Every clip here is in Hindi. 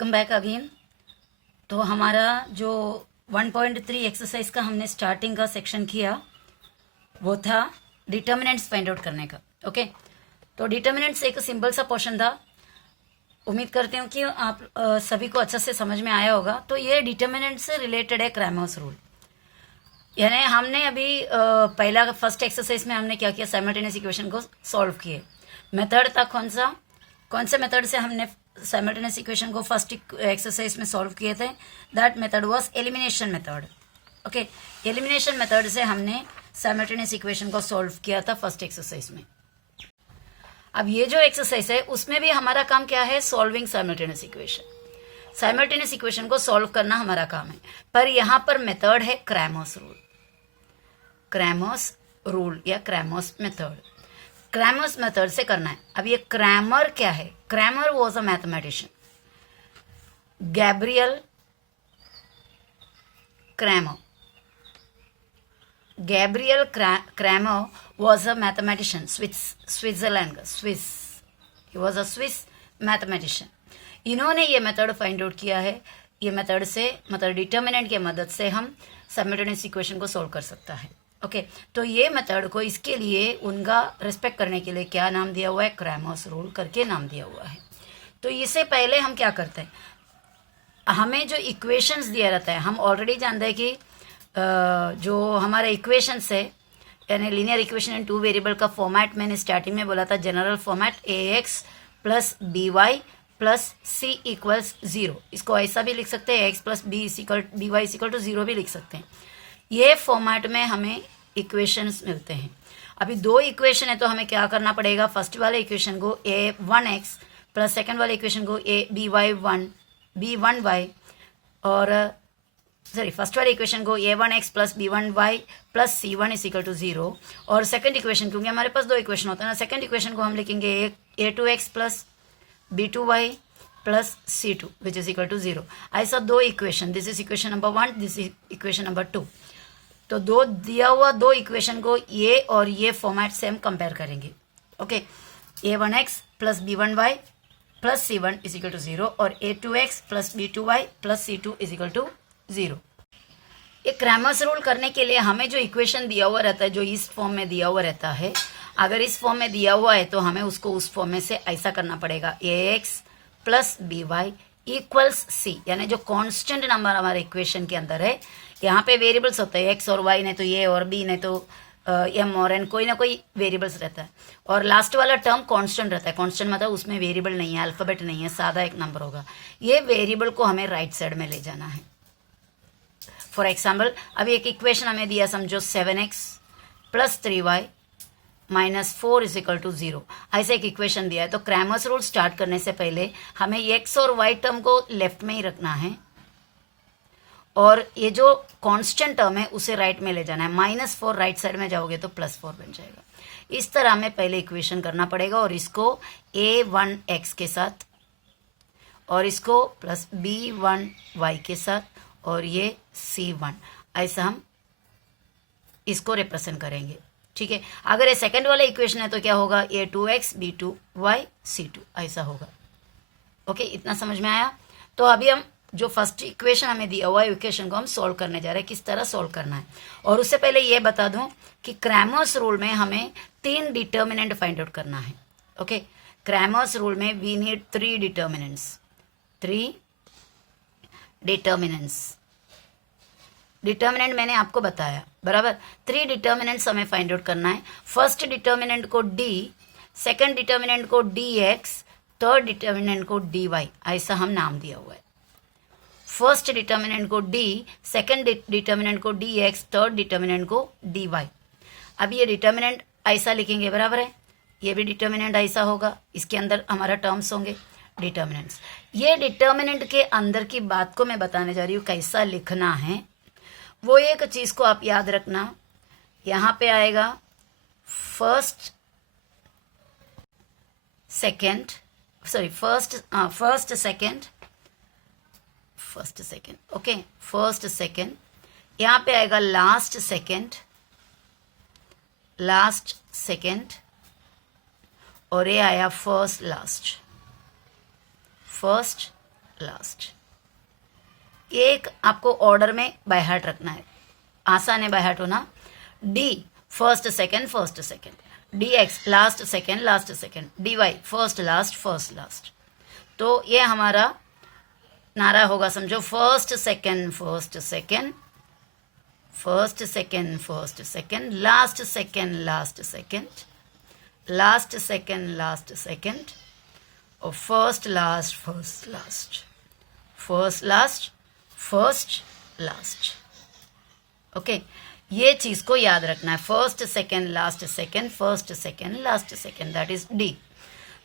Welcome back again. तो हमारा जो 1.3 एक्सरसाइज का हमने स्टार्टिंग का सेक्शन किया वो था डिटर्मिनेंट्स फाइंड आउट करने का। ओके, तो डिटर्मिनेंट्स एक सिंपल सा पोर्शन था। उम्मीद करती हूँ कि आप सभी को अच्छा से समझ में आया होगा। तो ये डिटर्मिनेंट से रिलेटेड है क्रैमर्स रूल। यानी हमने अभी पहला फर्स्ट एक्सरसाइज में हमने क्या किया, साइमल्टेनियस इक्वेशन को सॉल्व किए। मेथड था कौन से मेथड से हमने साइमल्टेनियस इक्वेशन को फर्स्ट एक्सरसाइज में सॉल्व किए थे? That method was elimination method. Okay, elimination method से हमने साइमल्टेनियस इक्वेशन को सॉल्व किया था फर्स्ट एक्सरसाइज में। अब ये जो एक्सरसाइज है उसमें भी हमारा काम क्या है? Solving simultaneous equation. Simultaneous equation को सॉल्व करना हमारा काम है, पर यहां पर मेथड है क्रैमर्स रूल। क्रैमर्स रूल या क्रैमर्स मेथड, क्रैमर्स मेथड से करना है। अब ये क्रैमर क्या है? Cramer was a mathematician, Gabriel Cramer. Gabriel Cramer was a mathematician, Switzerland का, Swiss, he was a Swiss mathematician। इन्होंने ये मेथड फाइंड आउट किया है। ये मेथड से मतलब डिटर्मिनेंट की मदद से हम साइमल्टेनियस इक्वेशन को सोल्व कर सकता है। ओके, तो ये मेथड को इसके लिए उनका रिस्पेक्ट करने के लिए क्या नाम दिया हुआ है? क्रैमर्स रूल करके नाम दिया हुआ है। तो इससे पहले हम क्या करते हैं, हमें जो इक्वेशंस दिया रहता है, हम ऑलरेडी जानते हैं कि जो हमारा इक्वेशंस है यानी linear equation in two variable का फॉर्मेट मैंने स्टार्टिंग में बोला था, general format ax plus B Y plus C equals 0। इसको ऐसा भी लिख सकते हैं, x plus B Y equal to 0 भी लिख सकते हैं। ये फॉर्मेट में हमें इक्वेशंस मिलते हैं। अभी दो इक्वेशन है तो हमें क्या करना पड़ेगा? फर्स्ट वाले इक्वेशन को a1x प्लस सेकेंड वाले इक्वेशन को b1y और फर्स्ट वाले इक्वेशन को a1x plus b1y plus c1 is equal to 0 और सेकंड इक्वेशन, क्योंकि हमारे पास दो इक्वेशन होता है ना, सेकंड इक्वेशन को हम लिखेंगे a2x plus b2y plus c2 which is equal to 0। ऐसा दो equation, this is equation number 1, this is equation number 2। तो दो दिया हुआ दो इक्वेशन को ये और ये फॉर्मेट से हम कंपेयर करेंगे। Okay, a1x plus b1y plus c1 is equal to 0 और a2x plus b2y plus c2 is equal to 0। ये क्रैमर्स रूल करने के लिए हमें जो इक्वेशन दिया हुआ रहता है, जो इस फॉर्म में दिया हुआ रहता है, अगर इस फॉर्म में दिया हुआ है तो हमें उसको उस फॉर्म में से ऐसा करना पड़ेगा, ax plus by equals c, यानी जो कांस्टेंट नंबर हमारे इक्वेशन के अंदर है, यहाँ पे वेरिएबल्स होते हैं x और y, नहीं तो a और b, नहीं तो m और n, कोई ना कोई वेरिएबल्स रहता है। और लास्ट वाला टर्म कांस्टेंट रहता है। कांस्टेंट मतलब उसमें वेरिएबल नहीं है, अल्फाबेट नहीं है, सादा एक नंबर होगा। ये वेरिएबल को हमें राइट साइड में ले जाना है। फॉर एग्जाम्पल, अभी एक इक्वेशन हमें दिया, समझो 7x plus 3y minus 4 is equal to 0, ऐसा एक इक्वेशन दिया है। तो क्रैमर्स रूल स्टार्ट करने से पहले हमें x और y टर्म को लेफ्ट में ही रखना है और ये जो कांस्टेंट टर्म है उसे राइट में ले जाना है। -4 राइट साइड में जाओगे तो +4 बन जाएगा। इस तरह हमें पहले इक्वेशन करना पड़ेगा और इसको a1x के साथ और इसको प्लस b1y के साथ और ये c1, ऐसा हम इसको रिप्रेजेंट करेंगे। ठीक है, अगर ये सेकंड वाला इक्वेशन है तो क्या होगा? a2x b2y c2 ऐसा होगा। ओके, इतना समझ में आया? तो अभी हम जो फर्स्ट इक्वेशन हमें दिया हुआ है, इक्वेशन को हम सोल्व करने जा रहे हैं। किस तरह सोल्व करना है, और उससे पहले ये बता दूं कि क्रैमर्स रूल में हमें 3 डिटर्मिनेंट फाइंड आउट करना है। ओके, क्रैमर्स रूल में वी नीड 3 डिटर्मिनेंट्स। डिटर्मिनेंट मैंने आपको बताया, बराबर। 3 डिटर्मिनेंट्स हमें फाइंड आउट करना है। फर्स्ट डिटर्मिनेंट को d, सेकंड डिटर्मिनेंट को dx, थर्ड डिटर्मिनेंट को dy, ऐसा हम नाम दिया हुआ है। फर्स्ट डिटर्मिनेंट को d, सेकंड डिटर्मिनेंट को dx, थर्ड डिटर्मिनेंट को dy। अब ये डिटर्मिनेंट ऐसा लिखेंगे, बराबर है। ये भी डिटर्मिनेंट ऐसा होगा, इसके अंदर हमारा टर्म्स होंगे डिटर्मिनेंट्स। ये डिटर्मिनेंट के अंदर की बात को मैं बताने जा रही हूँ, कैसा लिखना है। वो एक चीज को आप याद रखना, यहां पे आएगा first second, okay, first second, यहां पे आएगा लास्ट सेकेंड और ये आया फर्स्ट लास्ट। एक आपको ऑर्डर में बाय हार्ट रखना है, आसान है बाय हार्ट होना। D first second, D X last second, D Y first last. तो ये हमारा नारा होगा, समझो, फर्स्ट सेकेंड, लास्ट सेकेंड, और फर्स्ट लास्ट। ओके, ये चीज को याद रखना है, first second last second, that is D.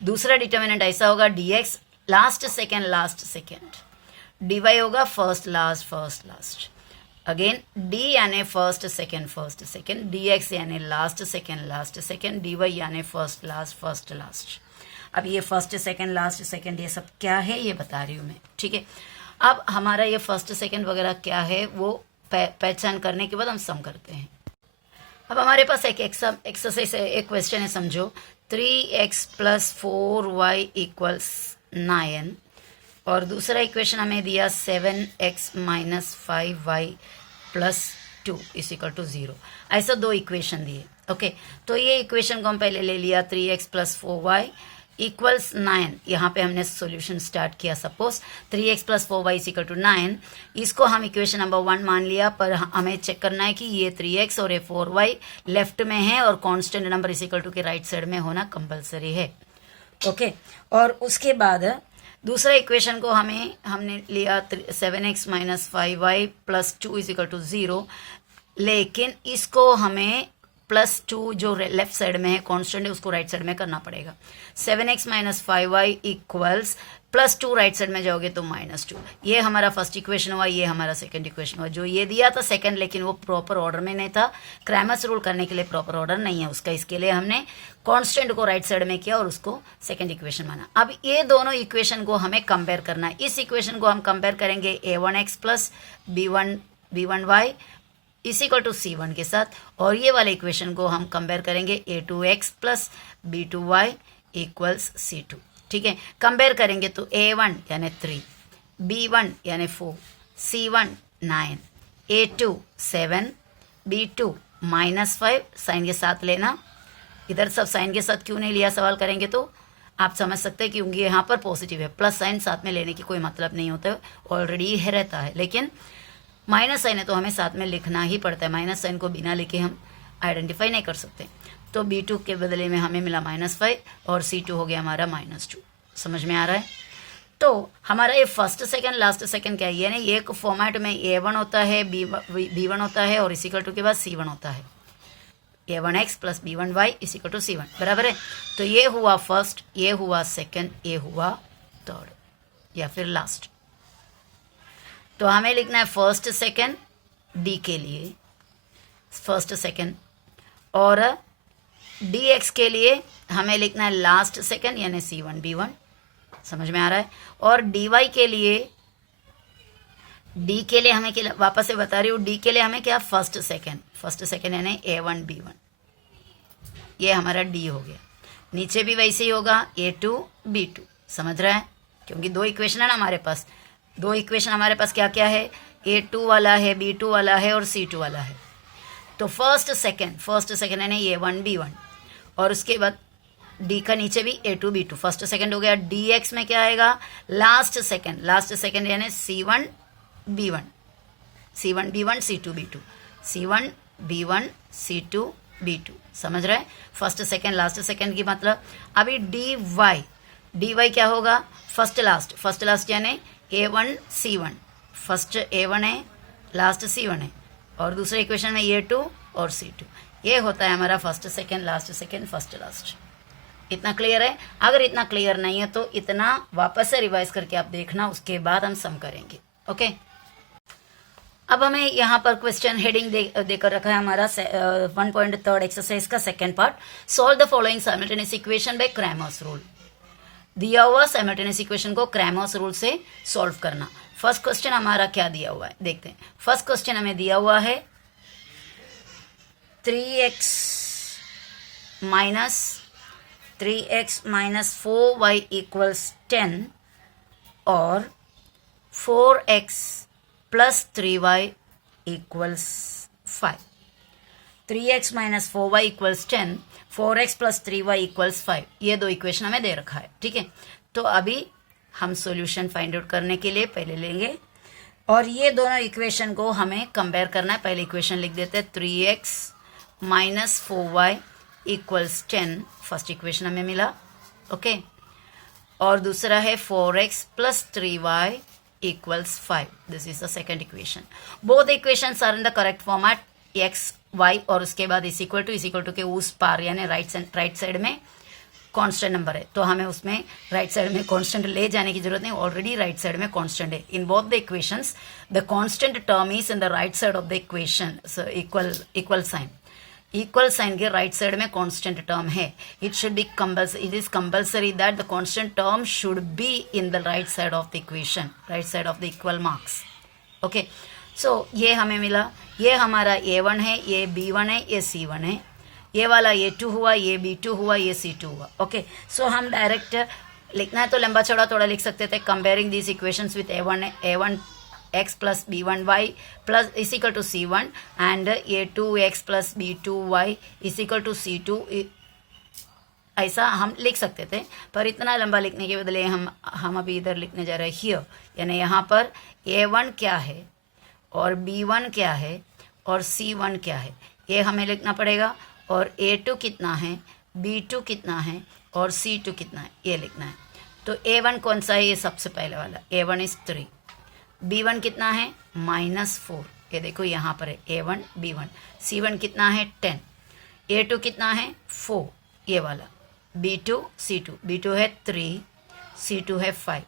दूसरा डिटर्मिनेंट ऐसा होगा, D X last second, D Y होगा फर्स्ट लास्ट। अगेन डी यानी फर्स्ट सेकेंड, डी एक्स यानी लास्ट सेकेंड, डी वाई यानी फर्स्ट लास्ट। अब ये फर्स्ट सेकेंड लास्ट ये सब क्या है ये बता रही हूँ मैं, ठीक है। अब हमारा ये फर्स्ट सेकेंड वगैरह क्या है वो पहचान करने के बाद हम सम करते हैं। अब हमारे पास एक एक्सरसाइज है, एक क्वेश्चन है, समझो, 3x + 4y = 9, और दूसरा इक्वेशन हमें दिया 7x - 5y + 2 = 0। ऐसा दो इक्वेशन दिए। ओके, तो ये इक्वेशन को हम पहले ले लिया, 3x + 4y = 9। यहाँ पे हमने सॉल्यूशन स्टार्ट किया। सपोज 3x + 4y = 9, इसको हम इक्वेशन नंबर 1 मान लिया, पर हमें चेक करना है कि ये 3x और ये 4y लेफ्ट में है और कांस्टेंट नंबर = के राइट साइड में होना कंपलसरी है। ओके, और उसके बाद दूसरा इक्वेशन को हमने लिया 7x - 5y + 2 = 0, लेकिन इसको हमें +2 जो लेफ्ट साइड में है कांस्टेंट है उसको राइट साइड में करना पड़ेगा। 7x - 5y = +2 राइट साइड में जाओगे तो -2। ये हमारा फर्स्ट इक्वेशन हुआ, ये हमारा सेकंड इक्वेशन हुआ। जो ये दिया था सेकंड, लेकिन वो प्रॉपर ऑर्डर में नहीं था, क्रैमर्स रूल करने के लिए प्रॉपर ऑर्डर नहीं है उसका, इसके लिए हमने कांस्टेंट को राइट साइड में किया और उसको सेकंड इक्वेशन माना। अब ये दोनों इक्वेशन को हमें कंपेयर करना है। इस इक्वेशन को हम कंपेयर करेंगे a1x + b1y = c1 के साथ, और ये वाले इक्वेशन को हम कंपेयर करेंगे a2x + b2y = c2। ठीक है, कंपेयर करेंगे तो a1 यानी 3, b1 यानी 4, c1 9, a2 7, b2 -5। साइन के साथ लेना, इधर सब साइन के साथ क्यों नहीं लिया सवाल करेंगे तो आप समझ सकते हैं, क्योंकि यहाँ पर पॉजिटिव है, प्लस साइन साथ में लेने की कोई मतलब नहीं होता है, ऑलरेडी है रहता है, लेकिन माइनस साइन है तो हमें साथ में लिखना ही पड़ता है। माइनस साइन को बिना लिखे हम आइडेंटिफाई नहीं कर सकते। तो b2 के बदले में हमें मिला -5 और c2 हो गया हमारा -2। समझ में आ रहा है? तो हमारा ये फर्स्ट सेकंड लास्ट सेकंड क्या है, यानी एक फॉर्मेट में a1 होता है, b1 होता है और = के बाद c1 होता है। a1x + b1y = c1 बराबर है। तो ये हुआ फर्स्ट, ये हुआ सेकंड, ये हुआ थर्ड या फिर लास्ट। तो हमें लिखना है फर्स्ट सेकंड डी के लिए फर्स्ट सेकंड, और dx के लिए हमें लिखना है लास्ट सेकंड यानी c1 b1। समझ में आ रहा है? और dy के लिए, d के लिए हमें क्या, वापस से बता रही हूँ, d के लिए हमें क्या, फर्स्ट सेकंड यानी a1 b1। ये हमारा d हो गया। नीचे भी वैसे ही होगा a2 b2। समझ रहा है? क्योंकि दो इक्वेशन है ना हमारे पास, दो इक्वेशन हमारे पास क्या क्या है, a2 वाला है, b2 वाला है और c2 वाला है। तो फर्स्ट सेकंड यानी a1 b1, और उसके बाद d का नीचे भी a2 b2, फर्स्ट सेकंड हो गया। dx में क्या आएगा, लास्ट सेकंड यानी c1 b1 c2 b2, c1 b1 c2 b2। समझ रहे हैं? फर्स्ट सेकंड लास्ट सेकंड की मतलब। अभी dy क्या होगा, फर्स्ट लास्ट यानी a1 c1, फर्स्ट a1 है, लास्ट c1 है, और दूसरे इक्वेशन में a2 और c2। ये होता है हमारा first second last second first last. इतना क्लियर है? अगर इतना क्लियर नहीं है तो इतना वापस से रिवाइज करके आप देखना, उसके बाद हम सम करेंगे। ओके, अब हमें यहाँ पर क्वेश्चन हेडिंग देकर रखा है हमारा 1.3 एक्सरसाइज का second part. Solve the following simultaneous equation by Cramer's rule. दिया हुआ साइमल्टेनियस इक्वेशन को क्रैमर्स रूल से सॉल्व करना। फर्स्ट क्वेश्चन हमारा क्या दिया हुआ है देखते हैं। फर्स्ट क्वेश्चन हमें दिया हुआ है 3x - 4y = 10 और 4x plus 3y equals 5. 3x minus 4y equals 10. 4x plus 3y equals 5. ये दो इक्वेशन हमें दे रखा है, ठीक है. तो अभी हम सॉल्यूशन फाइंड आउट करने के लिए पहले लेंगे और ये दोनों इक्वेशन को हमें कंपेयर करना है. पहले इक्वेशन लिख देते हैं 3x minus 4y equals 10. First equation हमें मिला, ओके. और दूसरा है 4x plus 3y equals 5. This is the second equation. Both equations are in the correct format. x y और उसके बाद इज इक्वल टू के उस पार यानी राइट साइड में कांस्टेंट नंबर है, तो हमें उसमें राइट साइड में कांस्टेंट ले जाने की जरूरत नहीं. ऑलरेडी राइट साइड में कांस्टेंट है. In both the equations the constant term is in the right side of the equation. So equal sign के राइट साइड में कांस्टेंट टर्म है. It should be compulsory. It is compulsory that the constant term should be in the right side of the equation, right side of the equal marks, okay. So ये हमें मिला. ये हमारा a1 है, ये b1 है, ये c1 है. ये वाला a2 हुआ, ये b2 हुआ, ये c2 हुआ, ओके. सो हम डायरेक्ट लिखना है तो लंबा चौड़ा थोड़ा लिख सकते थे. Comparing this equations with a1 x plus b1 y plus is equal to c1 and a2 x plus b2 y is equal to c2. ऐसा हम लिख सकते थे, पर इतना लंबा लिखने के बदले हम अभी इधर लिखने जा रहे हैं हियर. यानी यहाँ पर a1 क्या है और b1 क्या है और c1 क्या है, ये हमें लिखना पड़ेगा. और a2 कितना है, b2 कितना है और c2 कितना है, ये लिखना है. तो a1 कौन सा है, ये सबसे पहले वाला. a1 is 3. b1 कितना है, -4. ये देखो यहाँ पर है a1 b1. c1 कितना है, 10. a2 कितना है, 4, ये वाला. b2 c2. b2 है 3, c2 है 5.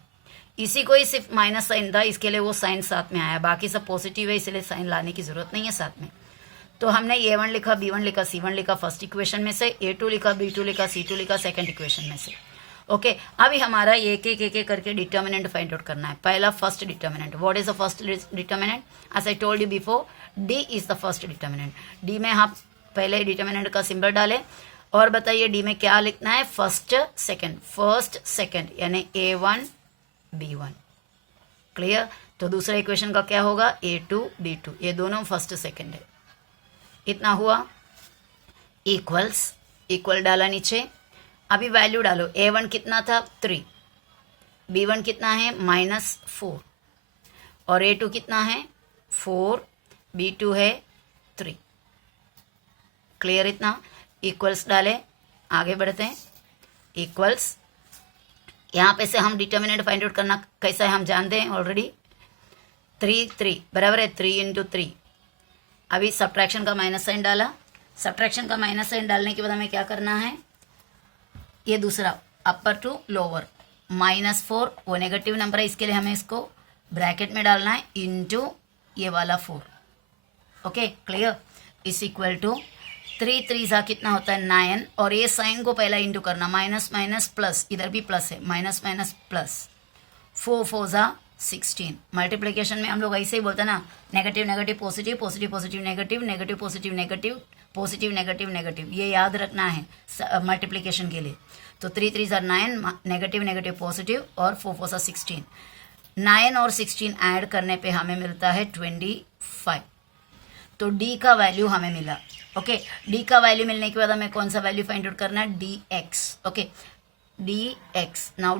इसी को ही सिर्फ माइनस साइन था, इसके लिए वो साइन साथ में आया. बाकी सब पॉजिटिव है, इसलिए साइन लाने की जरूरत नहीं है साथ में. तो हमने a1 लिखा, b1 लिखा, c1 लिखा फर्स्ट इक्वेशन में से. a2 लिखा, b2 लिखा, c2 लिखा सेकंड इक्वेशन में से, ओके. अभी हमारा एक एक करके डिटर्मिनेंट फाइंड आउट करना है. पहला first determinant. What is the first determinant? As I told you before, d is the first determinant. d में हम पहले डिटर्मिनेंट का सिंबल डालें और बताइए d में क्या लिखना है. फर्स्ट सेकंड यानी a1 b1. क्लियर? तो दूसरा इक्वेशन का क्या होगा, a2 b2. ये दोनों फर्स्ट सेकंड है. इतना हुआ. इक्वल डाला नीचे. अभी वैल्यू डालो. a1 कितना था, 3. b1 कितना है, -4. और a2 कितना है, 4. b2 है 3. क्लियर? इतना. इक्वल्स डाले, आगे बढ़ते हैं. इक्वल्स. यहाँ पे से हम डिटर्मिनेंट फाइंड आउट करना कैसा है हम जानते हैं ऑलरेडी. 3 बराबर है 3 इंटू 3. अभी सब्ट्रैक्शन का माइनस साइन डाला. सब्ट्रैक्शन का माइनस साइन डालने के बाद हमें क्या करना है, ये दूसरा अपर टू लोअर. -4 वो नेगेटिव नंबर है, इसके लिए हमें इसको ब्रैकेट में डालना है इंटू ये वाला 4, okay. Clear? Is equal to 3 जा कितना होता है, 9. और ये साइन को पहला इंटू करना. माइनस प्लस, इधर भी प्लस है, माइनस प्लस. 4 जा 16. मल्टीप्लिकेशन में हम लोग ऐसे ही बोलते हैं ना, negative positive, positive negative, negative positive negative, positive negative. ये याद रखना है मल्टीप्लिकेशन के लिए. तो 3 जा 9, नेगेटिव पॉजिटिव और 4 जा 16. 9 और 16 ऐड करने पे हमें मिलता है 25. तो d का वैल्यू हमें मिला, ओके. d का वैल्यू मिलने के बाद हमें कौन सा वैल्यू फाइंड आउट करना है, dx, okay. dx. Now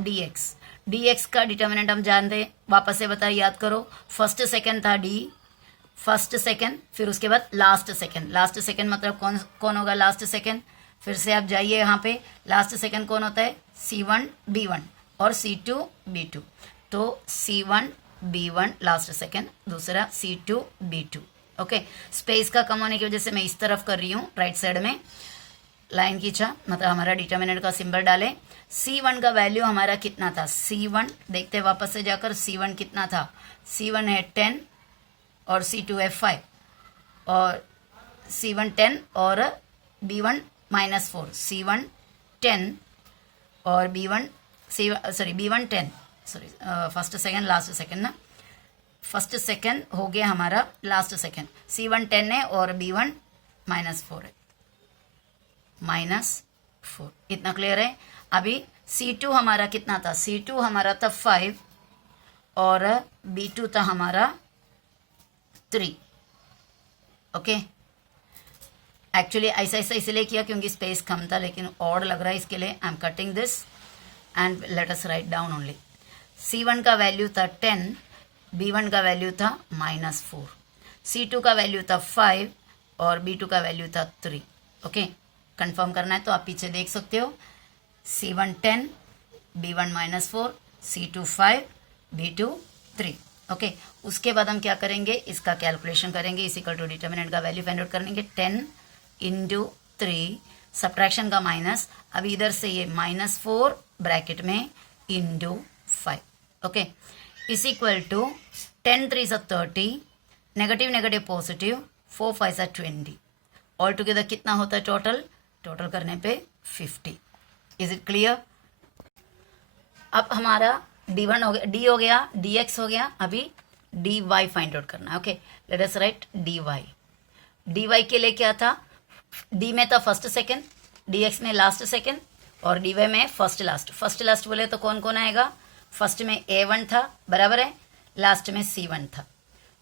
dx का डिटर्मिनेंट हम जानते हैं. वापस से बताइए, याद करो. फर्स्ट सेकंड था d, फर्स्ट सेकंड, फिर उसके बाद लास्ट सेकंड मतलब कौन होगा लास्ट सेकंड. फिर से आप जाइए यहाँ पे. लास्ट सेकंड कौन होता है, c1 b1 और c2 b2. तो c1 b1 लास्ट सेकंड, दूसरा c2 b2, ओके. स्पेस का कम होने की वजह से मैं इस तरफ कर रही हूँ, राइट साइड में लाइन खींचा, मतलब हमारा डिटर्मिनेंट का सिंबल डालें. c1 का वैल्यू हमारा कितना था, c1 देखते वापस से जाकर. c1 कितना था, c1 है 10 और c2 है 5. और c1 10 और b1 -4. c1 10 और b1 10, first second last second ना. फर्स्ट सेकंड हो गया हमारा, लास्ट सेकंड. c1 10 है और b1 -4 है, -4. इतना क्लियर है. अभी c2 हमारा कितना था, c2 हमारा था 5 और B2 था हमारा 3. ओके, एक्चुअली ऐसा ऐसा इसलिए किया क्योंकि स्पेस कम था, लेकिन ऑड लग रहा है इसके लिए I am cutting this and let us write down only. C1 का वैल्यू था 10, B1 का वैल्यू था -4, C2 का वैल्यू था 5 और B2 का वैल्यू था 3. ओके, कंफर्म करना है तो आप पीछे देख सकते हो. C1 10, B1 -4, C2 5, B2 3. Okay, उसके बाद हम क्या करेंगे, इसका कैलकुलेशन करेंगे. इस इक्वल टू डिटर्मिनेंट का वैल्यू फाइंड आउट करेंगे. 10 इंटू 3, सब्ट्रैक्शन का माइनस. अब इधर से ये -4 ब्रैकेट में इंटू 5. ओके, इस इक्वल टू 10 3 सा 30, नेगेटिव नेगेटिव पॉजिटिव, 4 5 सा 20. ऑल टुगेदर कितना होता है टोटल? टोटल करने पे 50. Is it clear? अब हमारा D1 हो गया, D हो गया, DX हो गया. अभी DY फाइंड आउट करना है. Okay, let us right DY. DY के लिए क्या था? D में था फर्स्ट सेकंड, DX में लास्ट सेकंड और DY में फर्स्ट लास्ट. फर्स्ट लास्ट बोले तो कौन कौन आएगा? फर्स्ट में A1 था, बराबर है, लास्ट में C1 था,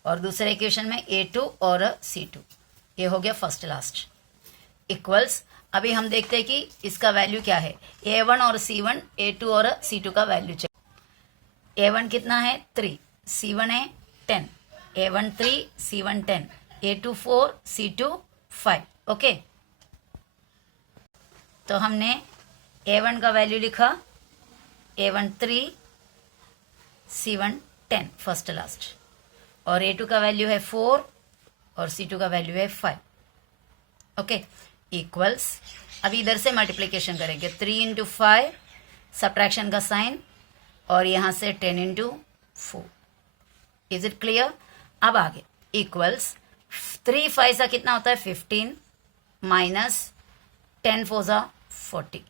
और दूसरे इक्वेशन में A2 और C2. ये हो गया फर्स्ट लास्ट. इक्वल्स, अभी हम देखते हैं कि इसका वैल्यू क्या है. A1 और C1, A2 और C2 का वैल्यू चाहिए. A1 कितना है? 3, C1 है 10. A1 3, C1 10, A2 4, C2 5. Okay, तो हमने A1 का वैल्यू लिखा, A1 3, C1 10 फर्स्ट लास्ट, और A2 का वैल्यू है 4 और C2 का वैल्यू है 5. ओके, इक्वल्स, अभी इधर से मल्टीप्लिकेशन करेंगे. 3 इंटू 5, सब्ट्रैक्शन का साइन, और यहाँ से 10 इंटू 4. Is it clear? अब आगे इक्वल्स 3 5 सा कितना होता है? 15 माइनस 10 4 सा 40.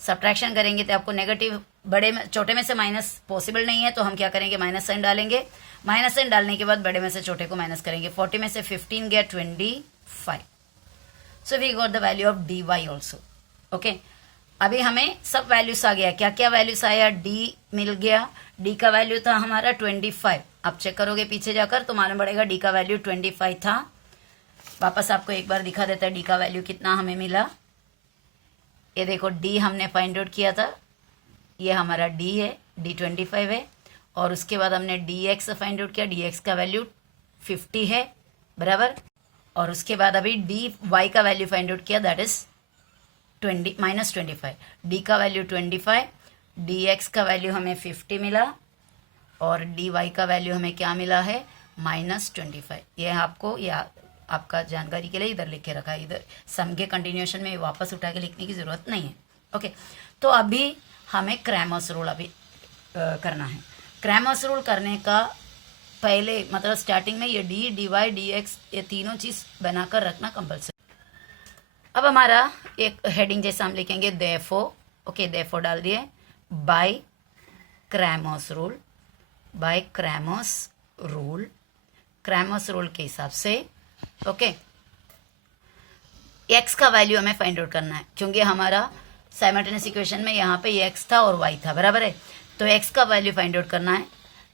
सब्ट्रैक्शन करेंगे तो आपको नेगेटिव बड़े में छोटे में से माइनस पॉसिबल नहीं है, तो हम क्या करेंगे? माइनस साइन डालेंगे. माइनस साइन डालने के बाद बड़े में से छोटे को माइनस करेंगे. 40 में से 15 गया 25. So we got the value of DY also. Okay, अभी हमें सब वैल्यूज आ गया. क्या क्या वैल्यूज आया? D मिल गया. D का वैल्यू था हमारा 25. आप चेक करोगे पीछे जाकर तो मालूम पड़ेगा D का वैल्यू 25 था. वापस आपको एक बार दिखा देता है D का वैल्यू कितना हमें मिला. ये देखो, D हमने फाइंड आउट किया था, ये हमारा D है, D 25 है. और उसके बाद हमने DX फाइंड आउट किया, DX का वैल्यू 50 है, बराबर. और उसके बाद अभी DY का वैल्यू फाइंड आउट किया, दैट इज -25. D का वैल्यू 25, DX का वैल्यू हमें 50 मिला, और DY का वैल्यू हमें क्या मिला है? -25. ये आपको या आपका जानकारी के लिए इधर लिख के रखा है. इधर सम के कंटिन्यूएशन में वापस उठा के लिखने की जरूरत नहीं है. ओके, तो अभी हमें क्रैमर्स रूल अभी करना है. क्रैमर्स रूल करने का पहले मतलब स्टार्टिंग में ये D, DY, DX ये तीनों चीज बनाकर रखना कंपल्सरी. अब हमारा एक हेडिंग जैसा हम लिखेंगे देयरफॉर. ओके, देयरफॉर डाल दिए. By Cramer's rule, by Cramer's rule, Cramer's rule के हिसाब से. ओके, x का वैल्यू हमें फाइंड आउट करना है, क्योंकि हमारा साइमल्टेनियस इक्वेशन में यहाँ पे x था और y था, बराबर है. तो x का वैल्यू फाइंड आउट करना है.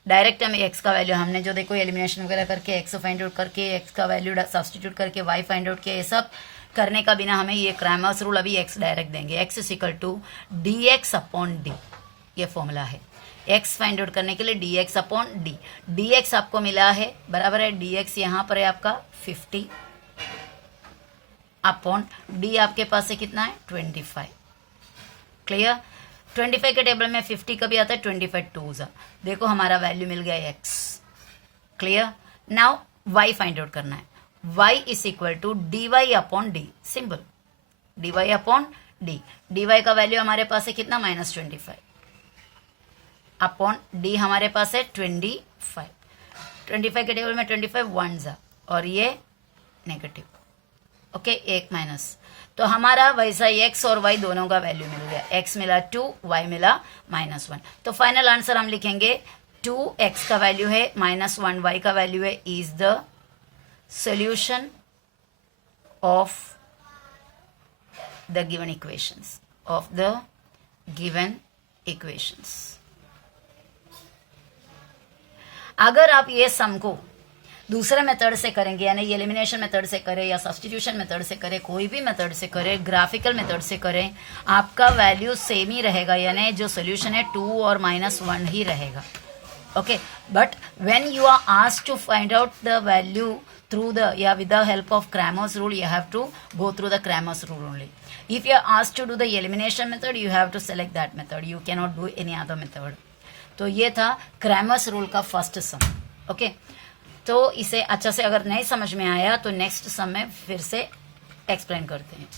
डायरेक्ट हमें x का वैल्यू, हमने जो देखो एलिमिनेशन वगैरह करके x फाइंड आउट करके x का वैल्यू सब्सटीट्यूट करके y फाइंड आउट किया, ये सब करने का बिना हमें ये क्रैमर्स रूल अभी x डायरेक्ट देंगे. x is equal to dx upon d, ये फॉर्मूला है. x फाइंड आउट करने के लिए dx अपॉन d. dx आपको मिला है, बराबर है, dx यहाँ पर है आपका 50 अपॉन d आपके पास है कितना है? 25. क्लियर? 25 के टेबल में 50 कभी आता है? 25 2s. देखो हमारा वैल्यू मिल गया x. Clear? Now y find out करना है. y is equal to dy upon d. Simple, dy upon d. dy का वैल्यू हमारे पास है कितना? -25 अपॉन d हमारे पास है 25. 25 के टेबल में 25 1s और ये नेगेटिव. ओके, एक माइनस. तो हमारा वैसा x और y दोनों का वैल्यू मिल गया. x मिला 2, y मिला -1. तो फाइनल आंसर हम लिखेंगे 2x का वैल्यू है -1, y का वैल्यू है, is the solution of the given equations, of the given equations. अगर आप ये सम को दूसरे मेथड से करेंगे, यानी एलिमिनेशन मेथड से करें या सब्सटीट्यूशन मेथड से करें, कोई भी मेथड से करें, ग्राफिकल मेथड से करें, आपका वैल्यू सेम ही रहेगा, यानी जो सोल्यूशन है 2 और -1 ही रहेगा. Okay, but when you are asked to find out the value through the with the help of Cramer's rule, you have to go through the Cramer's rule only. If you are asked to do the elimination method, you have to select that method. You cannot do any other method. तो ये था Cramer's rule का फर्स्ट सम. ओके, तो इसे अच्छा से अगर नहीं समझ में आया तो नेक्स्ट सम में फिर से एक्सप्लेन करते हैं.